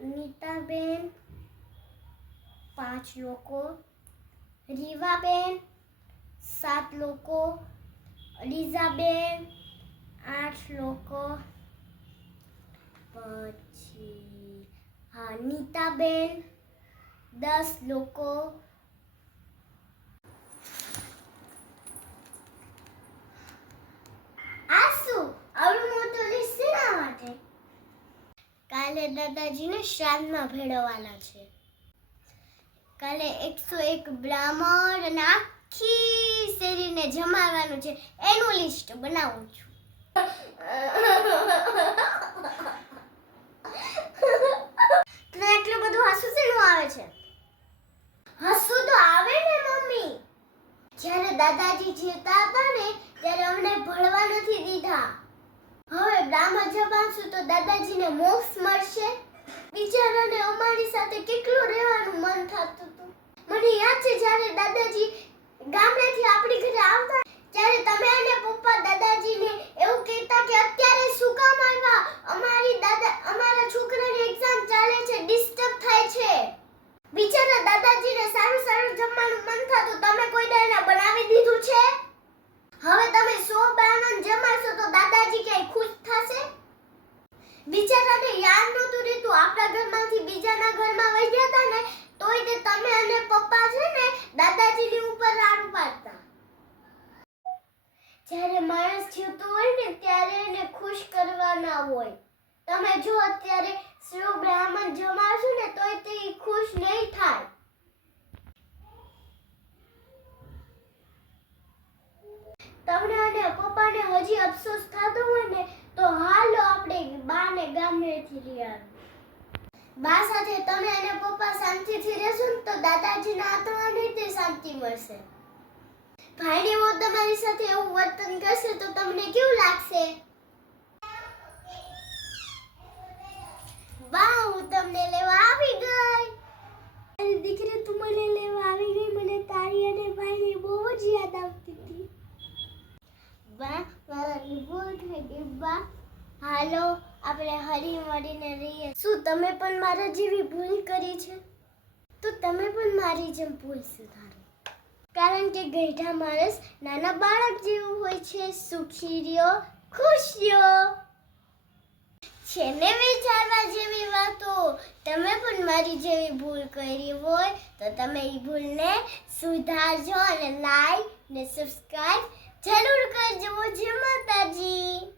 નીતાબેન 5 લોકો, રીવાબેન 7 લોકો, અલીઝાબેન 8 લોકો, પછી નીતાબેન 10 લોકો, કાલે દાદાજીને શ્રાદ્ધમાં ભેળવવાના છે. કાલે 101 બ્રાહ્મણ અને આખી શેરીને જમાડવાનું છે. એનું લિસ્ટ બનાવું છું. તને એટલું બધું હસવું શેનું આવે છે? હસવું તો આવે ને મમ્મી. જ્યારે દાદાજી જીવતા હતા ને ત્યારે અમને ભણવા નથી દીધા. હવે બ્રાહ્મણ જમાડશું તો દાદાજીને મોક્ષ મળશે. બિચારાને અમારી સાથે કેટલું રહેવાનું મન થતું હતું. મને યાદ છે જ્યારે દાદાજી ગામડેથી આપણી ઘરે આવતા ત્યારે તમે અને પપ્પા દાદાજીને એવું કહેતા કે અત્યારે શું કામ આવ્યા? અમારા છોકરાની એક્ઝામ ચાલે છે, ડિસ્ટર્બ થાય છે. બિચારા દાદાજીને સારું સારું જમવાનું મન થતું. તમે કોઈ દાડા બનાવી દીધું છે? હવે તમે 100 બ્રાહ્મણ જમાડશો તો દાદાજી ક્યાંય ખુશ થશે? બિચારાને યાદ નહોતું રહેતું. આપણા ઘરમાંથી બીજાના ઘરમાં વહી ગયા હતા ને તોય તે તમે અને પપ્પા છે ને દાદાજીની ઉપર રાડું પાડતા. જ્યારે માણસ જીવતો હોય ને ત્યારે એને ખુશ કરવાના હોય. તમે જો અત્યારે 100 બ્રાહ્મણ જમાડશો ને તોય તે ખુશ નહીં થાય. તમને અને પપ્પાને હજી અફસોસ થતો હોય ને તો હાલો આપણે બાને ગામડેથી લઈ આવીએ. બા સાથે તમે અને પપ્પા શાંતિથી રહેશો ને તો દાદાજીના આત્માને તે શાંતિ મળશે. ભાઈની વહુ તમારી સાથે એવું વર્તન કરશે તો તમને કેવું લાગશે? બા હું તમને લેવા આવી ગઈ. અરે દીકરી તું મને લેવા આવી ગઈ. મને તારી અને ભાઈની બહુ જ યાદ આવતી હતી. બા મારાથી ભૂલ થઈ ગઈ. બા હાલો આપણે હળી મળીને રહીએ. શું તમે પણ મારા જેવી ભૂલ કરી છે? તો તમે પણ મારી જેમ ભૂલ સુધારો. કારણ કે ગઈઢા માણસ નાના બાળક જેવું હોય છે. સુખી રહ્યો, ખુશ રહ્યો. છે ને વિચારવા જેવી વાતો. તમે પણ મારી જેવી ભૂલ કરી હોય તો તમે એ ભૂલને સુધારજો અને લાઈક ને સબસ્ક્રાઇબ જરૂર કરજો. જય માતાજી.